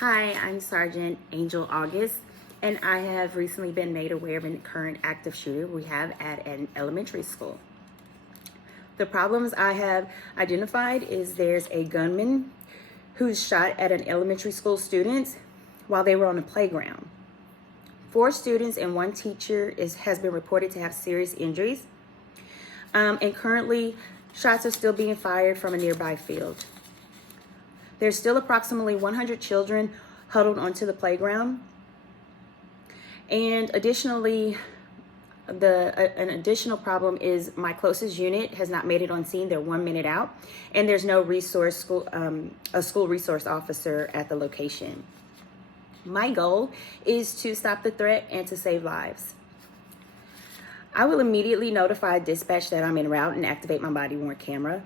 Hi, I'm Sergeant Angel August, and I have recently been made aware of a current active shooter we have at an elementary school. The problems I have identified is there's a gunman who's shot at an elementary school student while they were on the playground. 4 students and 1 teacher has been reported to have serious injuries, and currently shots are still being fired from a nearby field. There's still approximately 100 children huddled onto the playground. And additionally, an additional problem is my closest unit has not made it on scene. They're 1 minute out, and there's no school resource officer at the location. My goal is to stop the threat and to save lives. I will immediately notify dispatch that I'm en route and activate my body-worn camera.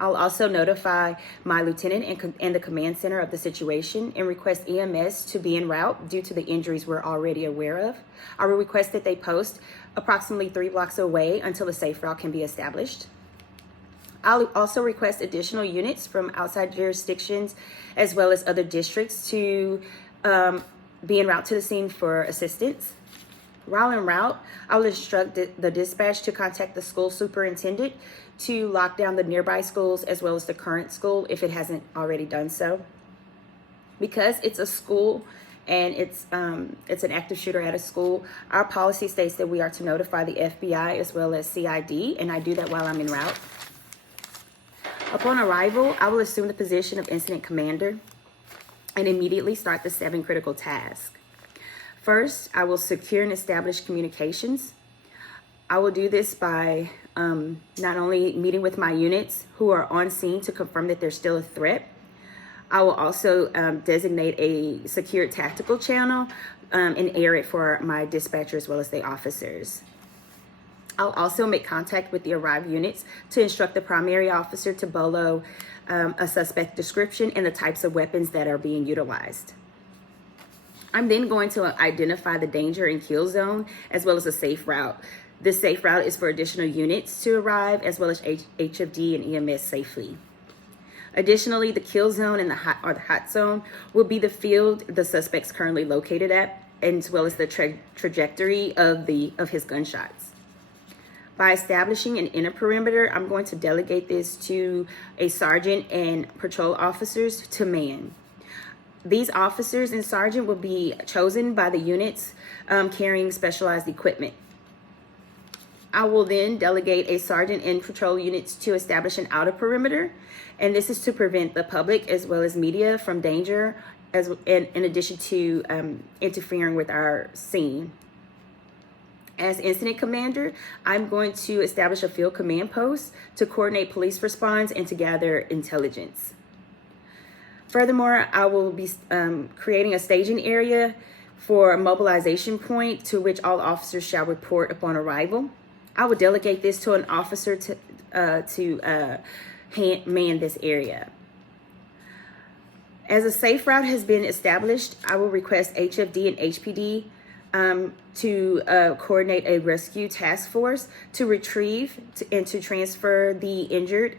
I'll also notify my lieutenant and the command center of the situation and request EMS to be en route due to the injuries we're already aware of. I will request that they post approximately 3 blocks away until a safe route can be established. I'll also request additional units from outside jurisdictions as well as other districts to be en route to the scene for assistance. While en route, I will instruct the dispatch to contact the school superintendent to lock down the nearby schools as well as the current school if it hasn't already done so. Because it's a school and it's an active shooter at a school, our policy states that we are to notify the FBI as well as CID, and I do that while I'm en route. Upon arrival, I will assume the position of incident commander and immediately start the 7 critical tasks. First, I will secure and establish communications. I will do this by not only meeting with my units who are on scene to confirm that there's still a threat. I will also designate a secure tactical channel and air it for my dispatcher as well as the officers. I'll also make contact with the arrived units to instruct the primary officer to bolo a suspect description and the types of weapons that are being utilized. I'm then going to identify the danger and kill zone as well as a safe route. This safe route is for additional units to arrive as well as HFD and EMS safely. Additionally, the kill zone and the hot zone will be the field the suspect's currently located at, as well as the trajectory of his gunshots. By establishing an inner perimeter, I'm going to delegate this to a sergeant and patrol officers to man. These officers and sergeant will be chosen by the units carrying specialized equipment. I will then delegate a sergeant and patrol units to establish an outer perimeter, and this is to prevent the public as well as media from danger, in addition to interfering with our scene. As incident commander, I'm going to establish a field command post to coordinate police response and to gather intelligence. Furthermore, I will be creating a staging area for a mobilization point to which all officers shall report upon arrival. I will delegate this to an officer to man this area. As a safe route has been established, I will request HFD and HPD to coordinate a rescue task force to retrieve and to transfer the injured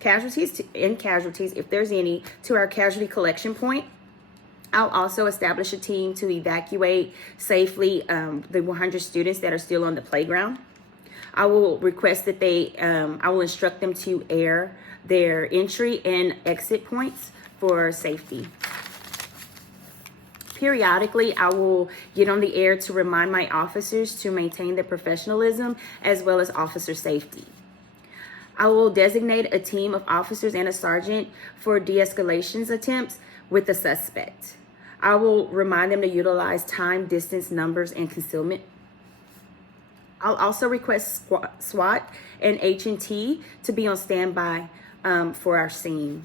casualties if there's any to our casualty collection point. I'll also establish a team to evacuate safely the 100 students that are still on the playground. I will request that I will instruct them to air their entry and exit points for safety. Periodically, I will get on the air to remind my officers to maintain their professionalism as well as officer safety. I will designate a team of officers and a sergeant for de-escalation attempts with the suspect. I will remind them to utilize time, distance, numbers, and concealment. I'll also request SWAT and H&T to be on standby for our scene.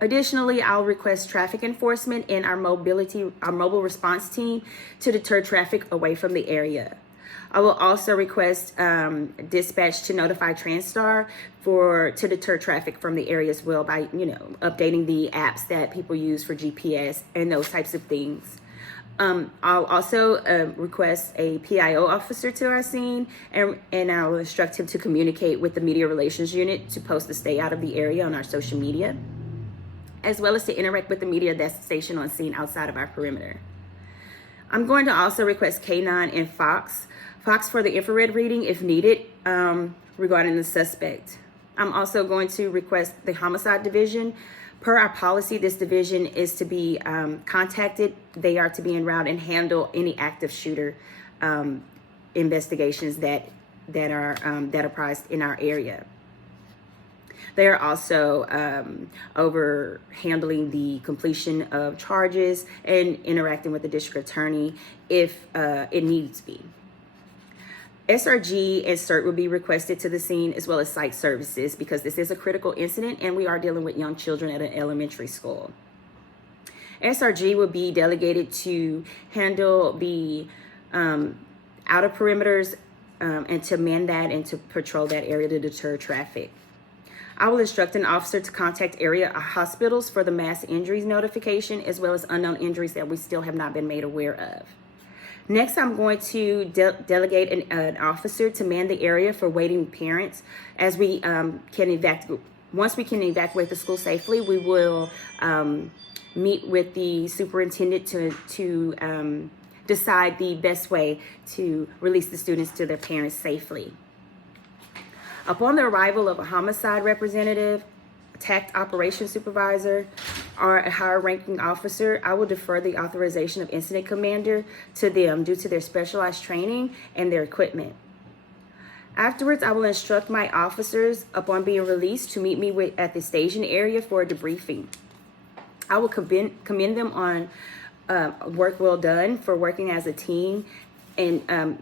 Additionally, I'll request traffic enforcement and our mobile response team to deter traffic away from the area. I will also request dispatch to notify TranStar to deter traffic from the area as well by, updating the apps that people use for GPS and those types of things. I'll also request a PIO officer to our scene, and I'll instruct him to communicate with the media relations unit to post the stay out of the area on our social media. as well as to interact with the media that's stationed on scene outside of our perimeter. I'm going to also request K9 and Fox for the infrared reading if needed regarding the suspect. I'm also going to request the homicide division. Per our policy, this division is to be contacted. They are to be en route and handle any active shooter investigations that are priced in our area. They are also over handling the completion of charges and interacting with the district attorney if it needs to be. SRG and CERT will be requested to the scene, as well as site services, because this is a critical incident and we are dealing with young children at an elementary school. SRG will be delegated to handle the outer perimeters and to man that and to patrol that area to deter traffic. I will instruct an officer to contact area hospitals for the mass injuries notification, as well as unknown injuries that we still have not been made aware of. Next, I'm going to delegate an officer to man the area for waiting parents as we can evacuate. Once we can evacuate the school safely, we will meet with the superintendent to decide the best way to release the students to their parents safely. Upon the arrival of a homicide representative, attack operations supervisor, or a higher ranking officer, I will defer the authorization of incident commander to them due to their specialized training and their equipment. Afterwards, I will instruct my officers upon being released to meet me at the staging area for a debriefing. I will commend them on work well done for working as a team and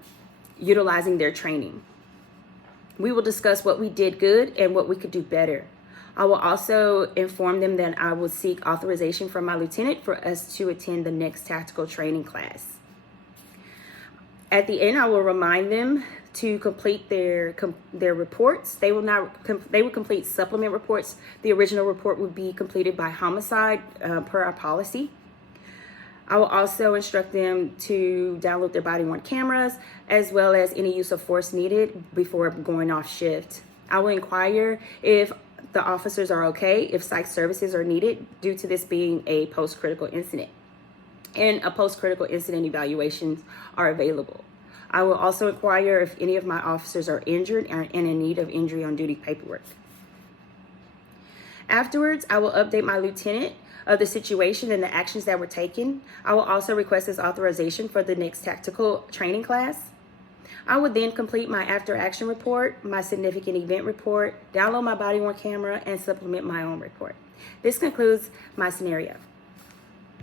utilizing their training. We will discuss what we did good and what we could do better. I will also inform them that I will seek authorization from my lieutenant for us to attend the next tactical training class. At the end, I will remind them to complete their reports. They will complete supplement reports. The original report would be completed by homicide per our policy. I will also instruct them to download their body-worn cameras, as well as any use of force needed before going off shift. I will inquire if the officers are okay, if psych services are needed due to this being a post-critical incident, and a post-critical incident evaluations are available. I will also inquire if any of my officers are injured and in need of injury on duty paperwork. Afterwards, I will update my lieutenant of the situation and the actions that were taken. I will also request his authorization for the next tactical training class. I would then complete my after action report, my significant event report, download my body-worn camera, and supplement my own report. This concludes my scenario.